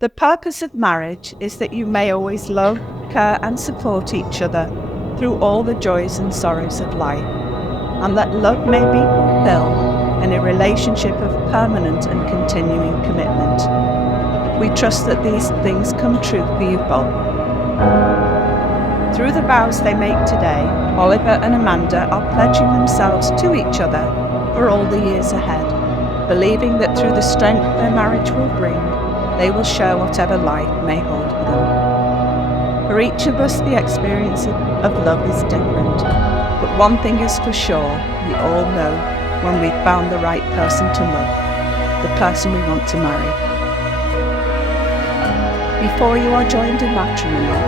The purpose of marriage is that you may always love, care and support each other through all the joys and sorrows of life, and that love may be fulfilled in a relationship of permanent and continuing commitment. We trust that these things come true for you both. Through the vows they make today, Oliver and Amanda are pledging themselves to each other for all the years ahead, believing that through the strength their marriage will bring, they will share whatever life may hold for them. For each of us, the experience of love is different, but one thing is for sure, we all know when we've found the right person to love, the person we want to marry. Before you are joined in matrimony,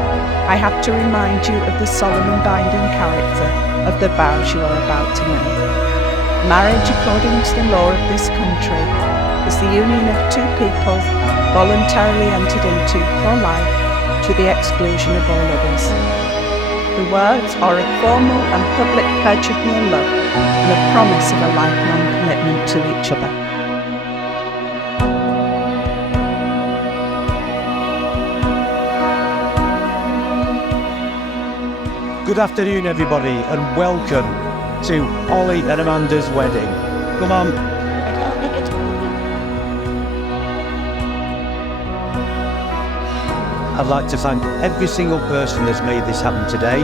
I have to remind you of the solemn and binding character of the vows you are about to make. Marriage, according to the law of this country, is the union of two people voluntarily entered into for life to the exclusion of all others. The words are a formal and public pledge of your love and a promise of a lifelong commitment to each other. Good afternoon, everybody, and welcome to Ollie and Amanda's wedding. Come on. I'd like to thank every single person that's made this happen today,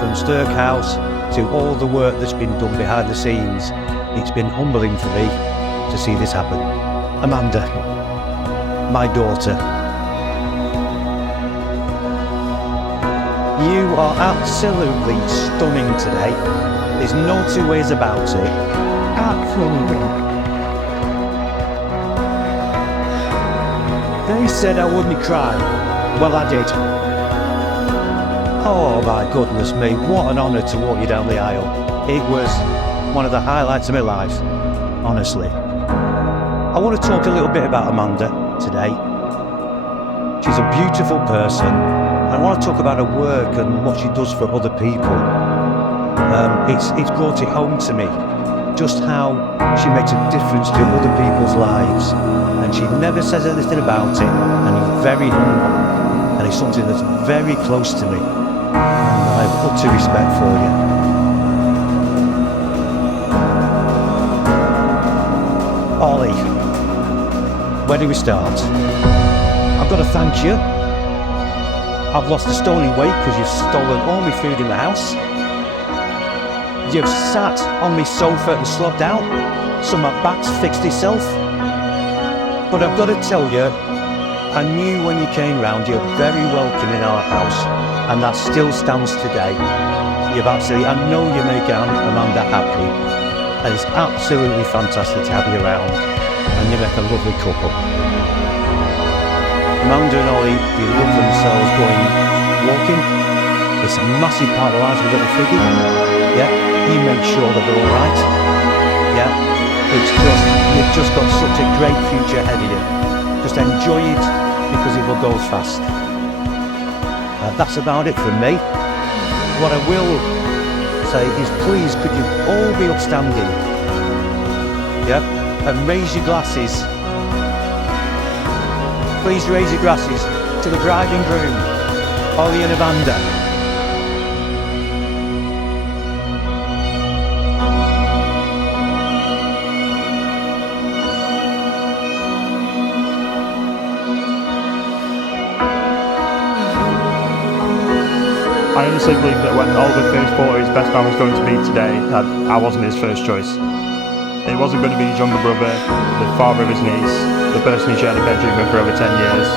from Stirk House to all the work that's been done behind the scenes. It's been humbling for me to see this happen. Amanda, my daughter, you are absolutely stunning today. There's no two ways about it. Absolutely. They said I wouldn't cry. Well, I did. Oh my goodness me, what an honour to walk you down the aisle. It was one of the highlights of my life, honestly. I want to talk a little bit about Amanda today. She's a beautiful person. I want to talk about her work and what she does for other people. It's brought it home to me, just how she makes a difference to other people's lives. And she never says anything about it, and is very humble. And it's something that's very close to me. And I have utter respect for you. Ollie, where do we start? I've got to thank you. I've lost a stone in weight because you've stolen all my food in the house. You've sat on my sofa and slobbed out, so my back's fixed itself. But I've got to tell you, I knew when you came round you're very welcome in our house, and that still stands today. I know you make Amanda happy, and it's absolutely fantastic to have you around, and you make a lovely couple. Amanda and Ollie, they love themselves going walking. It's a massive part of the lives of a little figgy. Yeah, he makes sure that they're all right. Yeah, you've just got such a great future ahead of you. Just enjoy it because it will go fast. That's about it from me. What I will say is, please, could you all be upstanding? Yeah, and raise your glasses. Please raise your glasses to the bride and groom, Ollie and Amanda. I honestly believe that when Oliver first thought his best man was going to be today, I wasn't his first choice. It wasn't going to be his younger brother, the father of his niece, the person he shared a bedroom with for over 10 years.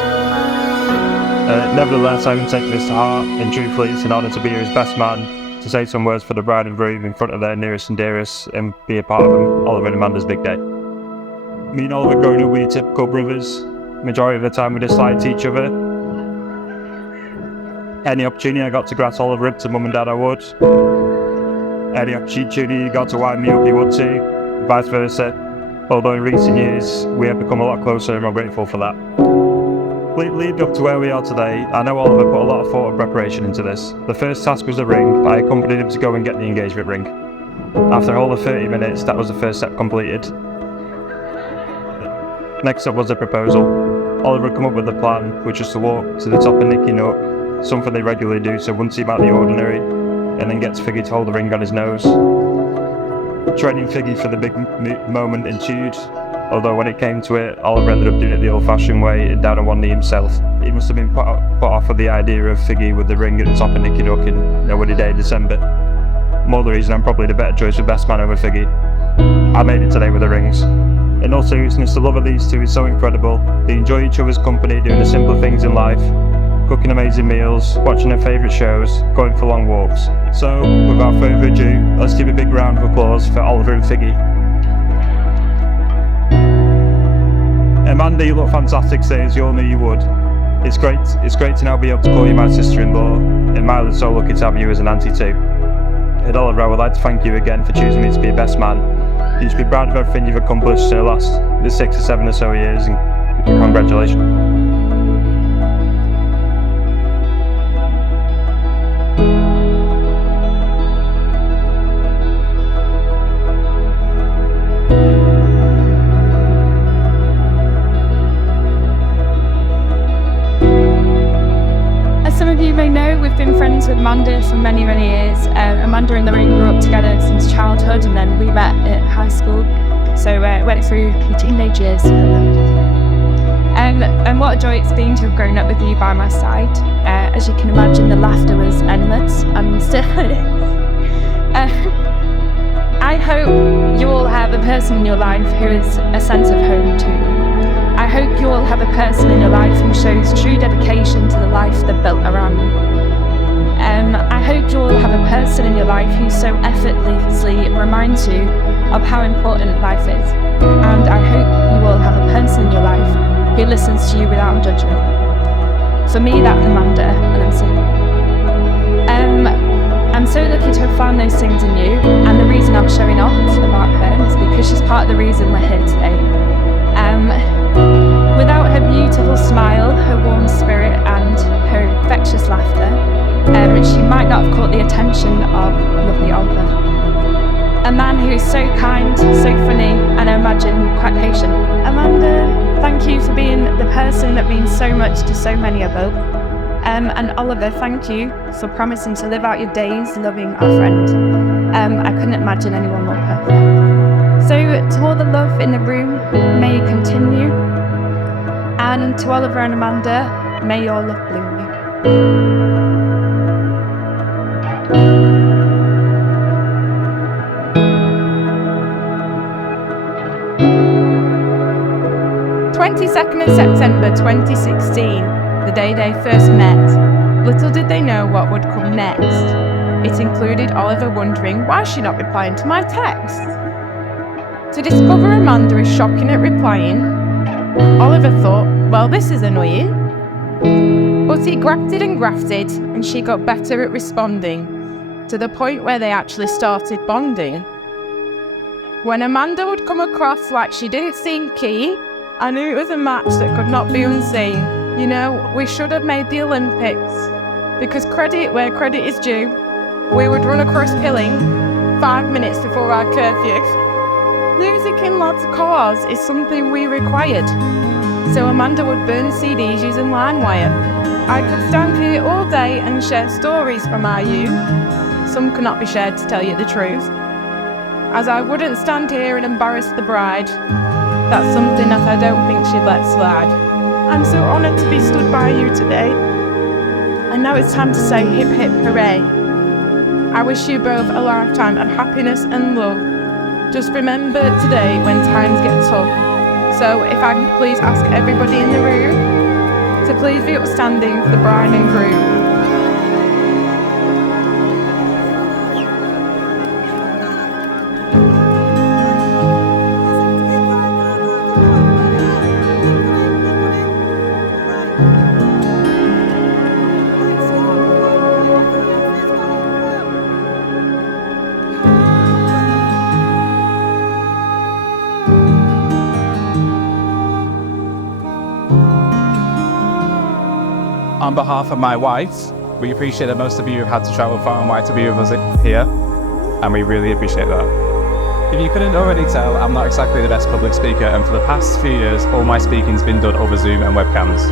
Nevertheless, I'm taking this to heart, and truthfully it's an honour to be his best man, to say some words for the bride and groom in front of their nearest and dearest, and be a part of Oliver and Amanda's big day. Me and Oliver growing up, we were typical brothers. Majority of the time we disliked each other. Any opportunity I got to grass Oliver up to mum and dad, I would. Any opportunity you got to wind me up, you would too. Vice versa. Although in recent years, we have become a lot closer, and I'm grateful for that. Leading up to where we are today, I know Oliver put a lot of thought and preparation into this. The first task was the ring. I accompanied him to go and get the engagement ring. After a whole of 30 minutes, that was the first step completed. Next up was the proposal. Oliver had come up with a plan, which was to walk to the top of Nicky Nook, something they regularly do so wouldn't seem out of the ordinary, and then gets Figgy to hold the ring on his nose. Training Figgy for the big moment ensued, although when it came to it, Oliver ended up doing it the old-fashioned way and down on one knee himself. He must have been put off with the idea of Figgy with the ring at the top of Nicky Nook in nobody day in December. More the reason I'm probably the better choice for best man over Figgy. I made it today with the rings. In all seriousness, the love of these two is so incredible. They enjoy each other's company, doing the simple things in life, cooking amazing meals, watching their favourite shows, going for long walks. So, without further ado, let's give a big round of applause for Oliver and Figgy. Amanda, you look fantastic today, as you all knew you would. It's great to now be able to call you my sister-in-law, and Milo's so lucky to have you as an auntie too. And Oliver, I would like to thank you again for choosing me to be your best man. You should be proud of everything you've accomplished in the 6 or 7 or so years, and congratulations. Some of you may know we've been friends with Amanda for many, many years. Amanda and Lorraine grew up together since childhood, and then we met at high school, so went through key teenage years together. And what a joy it's been to have grown up with you by my side. As you can imagine, the laughter was endless, and still is. I hope you all have a person in your life who is a sense of home to you. I hope you all have a person in your life who shows true dedication to the life they're built around you. I hope you all have a person in your life who so effortlessly reminds you of how important life is. And I hope you all have a person in your life who listens to you without judgment. For me, that's Amanda, and I'm so I'm so lucky to have found those things in you, and the reason I'm showing off about her is because she's part of the reason we're here today. Without her beautiful smile, her warm spirit, and her infectious laughter, she might not have caught the attention of lovely Oliver. A man who is so kind, so funny, and I imagine quite patient. Amanda, thank you for being the person that means so much to so many of us. And Oliver, thank you for promising to live out your days loving our friend. I couldn't imagine anyone more perfect. So to all the love in the room, may you continue. And to Oliver and Amanda, may your love bloom you. 22nd of September 2016, the day they first met. Little did they know what would come next. It included Oliver wondering why she'd not replying to my text. To discover Amanda is shocking at replying, Oliver thought, well, this is annoying. But he grafted and grafted, and she got better at responding, to the point where they actually started bonding. When Amanda would come across like she didn't seem keen, I knew it was a match that could not be unseen. You know, we should have made the Olympics, because credit where credit is due. We would run across Pilling 5 minutes before our curfew. Music in lots of cars is something we required, so Amanda would burn CDs using LimeWire. I could stand here all day and share stories from our youth. Some cannot be shared, to tell you the truth, as I wouldn't stand here and embarrass the bride. That's something that I don't think she'd let slide. I'm so honoured to be stood by you today, and now it's time to say hip hip hooray. I wish you both a lifetime of happiness and love. Just remember today when times get tough. So if I can please ask everybody in the room to please be upstanding for the bride and groom. On behalf of my wife, we appreciate that most of you have had to travel far and wide to be with us here, and we really appreciate that. If you couldn't already tell, I'm not exactly the best public speaker, and for the past few years, all my speaking's been done over Zoom and webcams.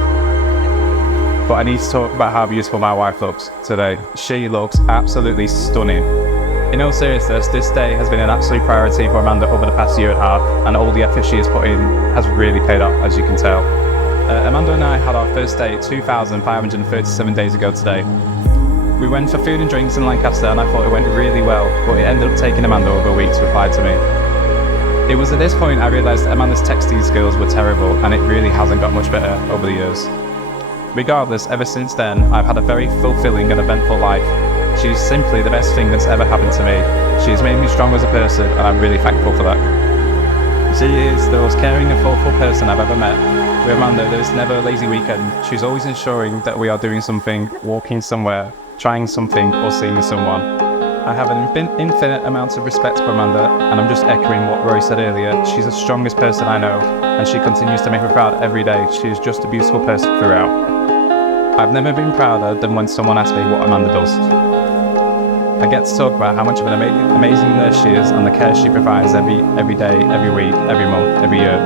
But I need to talk about how beautiful my wife looks today. She looks absolutely stunning. In all seriousness, this day has been an absolute priority for Amanda over the past year and a half, and all the effort she has put in has really paid off, as you can tell. Amanda and I had our first date 2,537 days ago today. We went for food and drinks in Lancaster, and I thought it went really well, but it ended up taking Amanda over a week to reply to me. It was at this point I realised that Amanda's texting skills were terrible, and it really hasn't got much better over the years. Regardless, ever since then, I've had a very fulfilling and eventful life. She's simply the best thing that's ever happened to me. She has made me strong as a person, and I'm really thankful for that. She is the most caring and thoughtful person I've ever met. With Amanda, there is never a lazy weekend. She's always ensuring that we are doing something, walking somewhere, trying something, or seeing someone. I have an infinite amount of respect for Amanda, and I'm just echoing what Roy said earlier. She's the strongest person I know, and she continues to make me proud every day. She is just a beautiful person throughout. I've never been prouder than when someone asks me what Amanda does. I get to talk about how much of an amazing nurse she is and the care she provides every day, every week, every month, every year.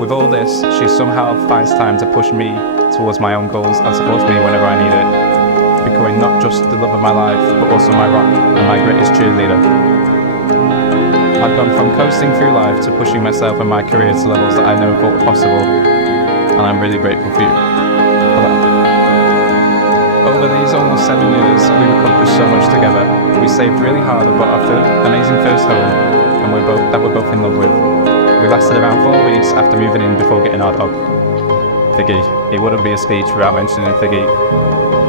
With all this, she somehow finds time to push me towards my own goals and supports me whenever I need it, becoming not just the love of my life, but also my rock and my greatest cheerleader. I've gone from coasting through life to pushing myself and my career to levels that I never thought were possible, and I'm really grateful for you. Over these almost 7 years, we've accomplished so much together. We saved really hard and bought our amazing first home, and we're both in love with. We lasted around 4 weeks after moving in before getting our dog, Figgy. It wouldn't be a speech without mentioning Figgy.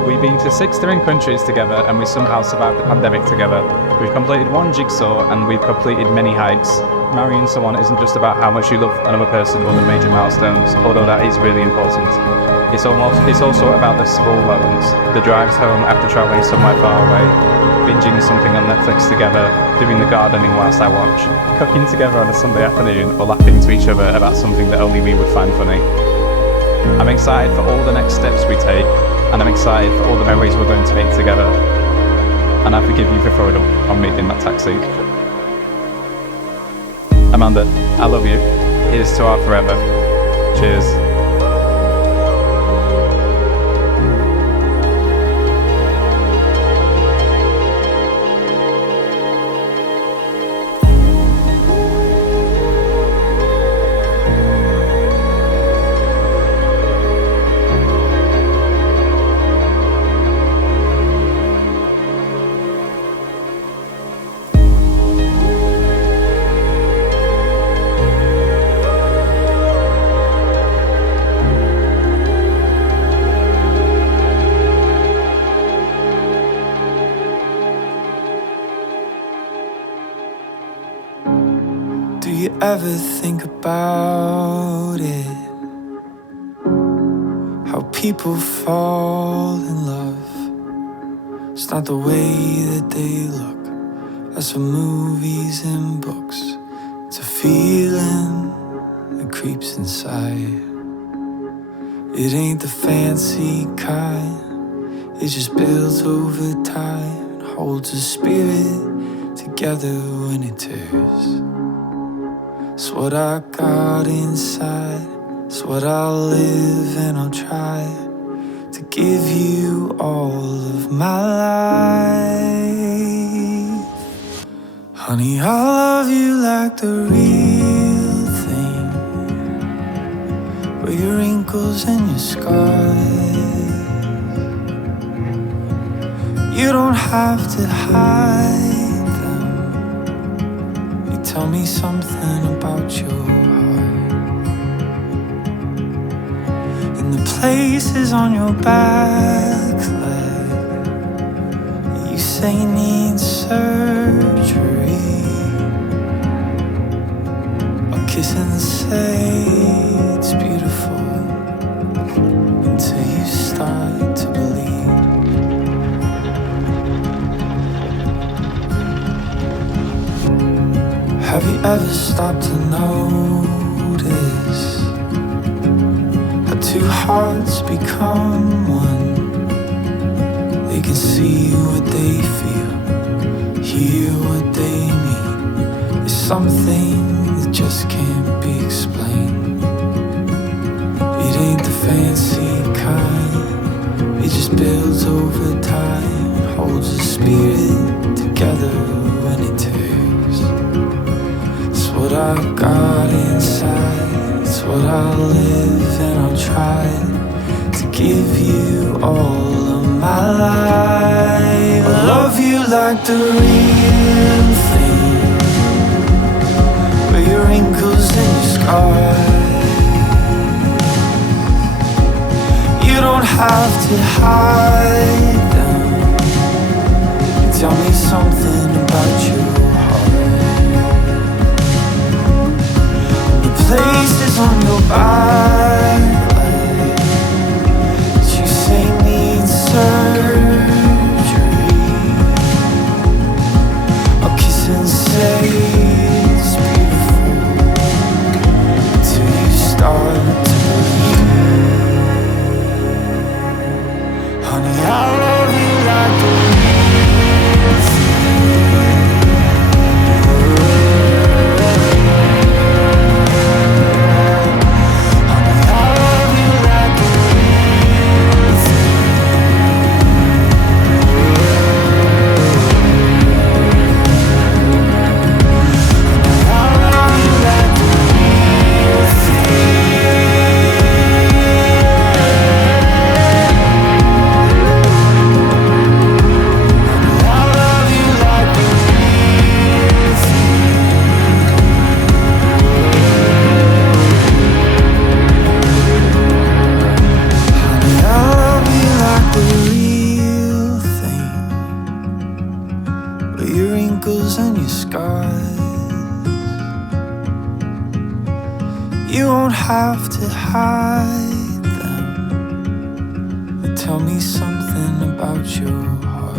We've been to 6 different countries together, and we somehow survived the pandemic together. We've completed 1 jigsaw, and we've completed many hikes. Marrying someone isn't just about how much you love another person or the major milestones, although that is really important. It's also about the small moments, the drives home after travelling somewhere far away, binging something on Netflix together, doing the gardening whilst I watch, cooking together on a Sunday afternoon, or laughing to each other about something that only we would find funny. I'm excited for all the next steps we take, and I'm excited for all the memories we're going to make together. And I forgive you for throwing up on me in that taxi. Amanda, I love you. Here's to our forever. Cheers. Do you ever think about it? How people fall in love. It's not the way that they look. That's from movies and books. It's a feeling that creeps inside. It ain't the fancy kind. It just builds over time and holds a spirit together when it tears. It's what I got inside. It's what I'll live and I'll try to give you all of my life. Honey, I love you like the real thing, with your wrinkles and your scars. You don't have to hide them. You tell me something about your heart. In the places on your back leg, you say need surgery. I'll kiss and say it's beautiful until you start to believe. Have you ever stopped to notice how two hearts become one? They can see what they feel, hear what they mean, is something that just can't be explained. It ain't the fancy kind, it just builds over time, holds the spirit together when it tears. It's what I've got inside, it's what I'll live and I'll try to give you all of my life. I love you like the real thing, with your wrinkles and your scars. You don't have to hide them. Tell me something about your heart. The places on your back that you say need surgery, I'll kiss and say it's beautiful until you start to believe. Honey, I love you like the real thing. Honey, I love you like the real thing. Honey, I love you like the real your wrinkles and your scars. You won't have to hide them. But tell me something about your heart.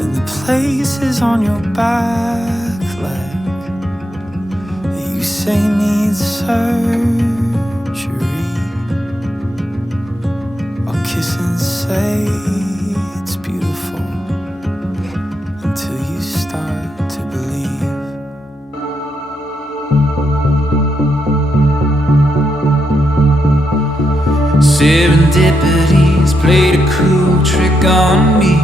And the places on your back leg that you say need surgery, I'll kiss and say it's beautiful until you start to believe. Serendipity's played a cruel trick on me,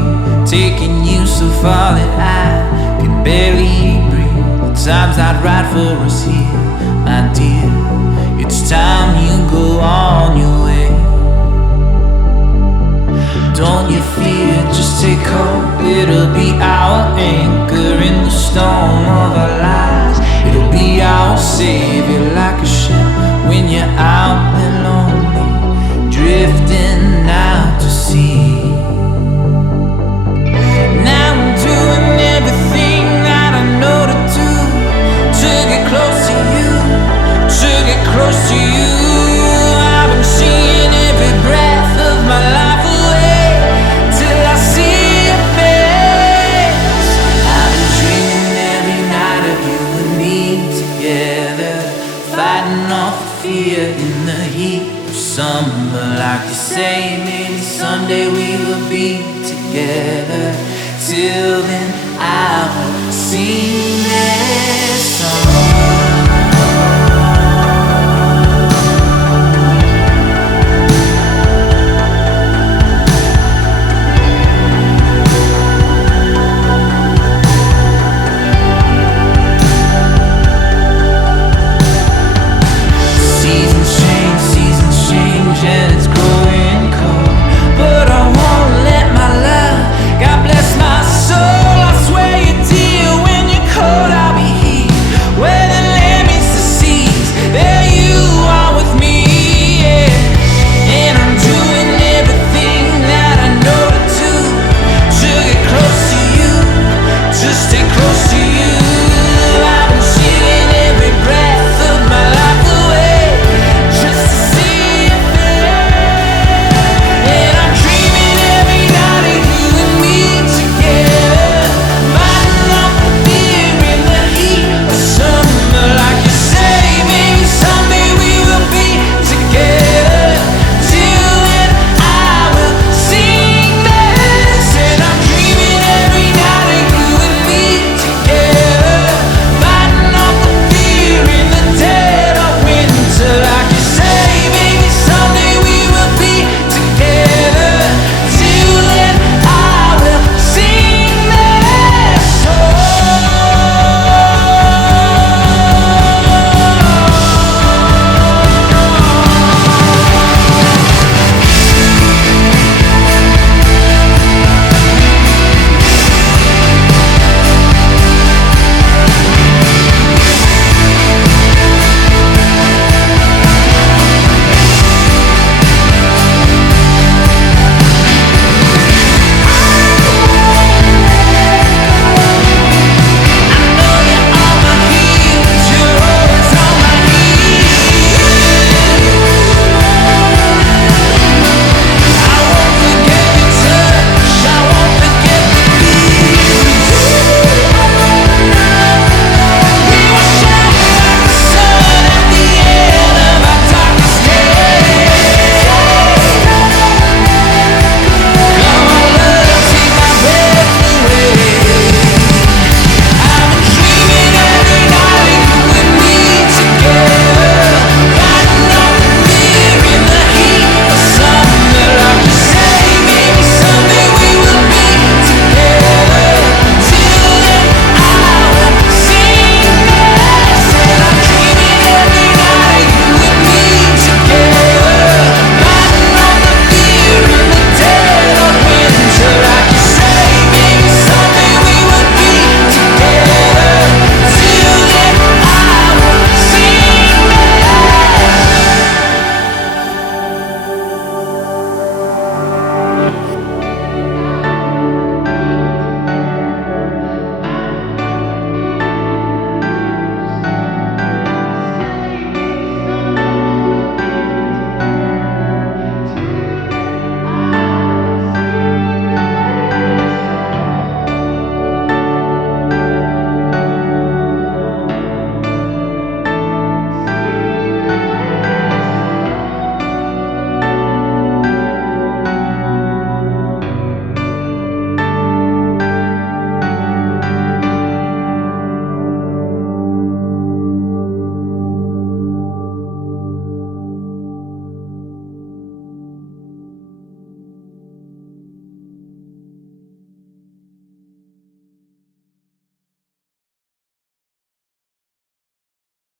taking you so far that I can barely breathe. The times I'd ride for us here, my dear, it's time you go on your way. Don't you fear, just take hope, it'll be our anchor in the storm of our lives. It'll be our savior like a ship when you're out there lonely, drifting out to sea. Now I'm doing everything that I know to do, to get close to you, to get close to you. I've been seeing every breath of my life away till I see your face. I've been dreaming every night of you and me together, fighting off the fear in the heat of summer. Like you say, maybe someday we will be together. Till then I will sing this song.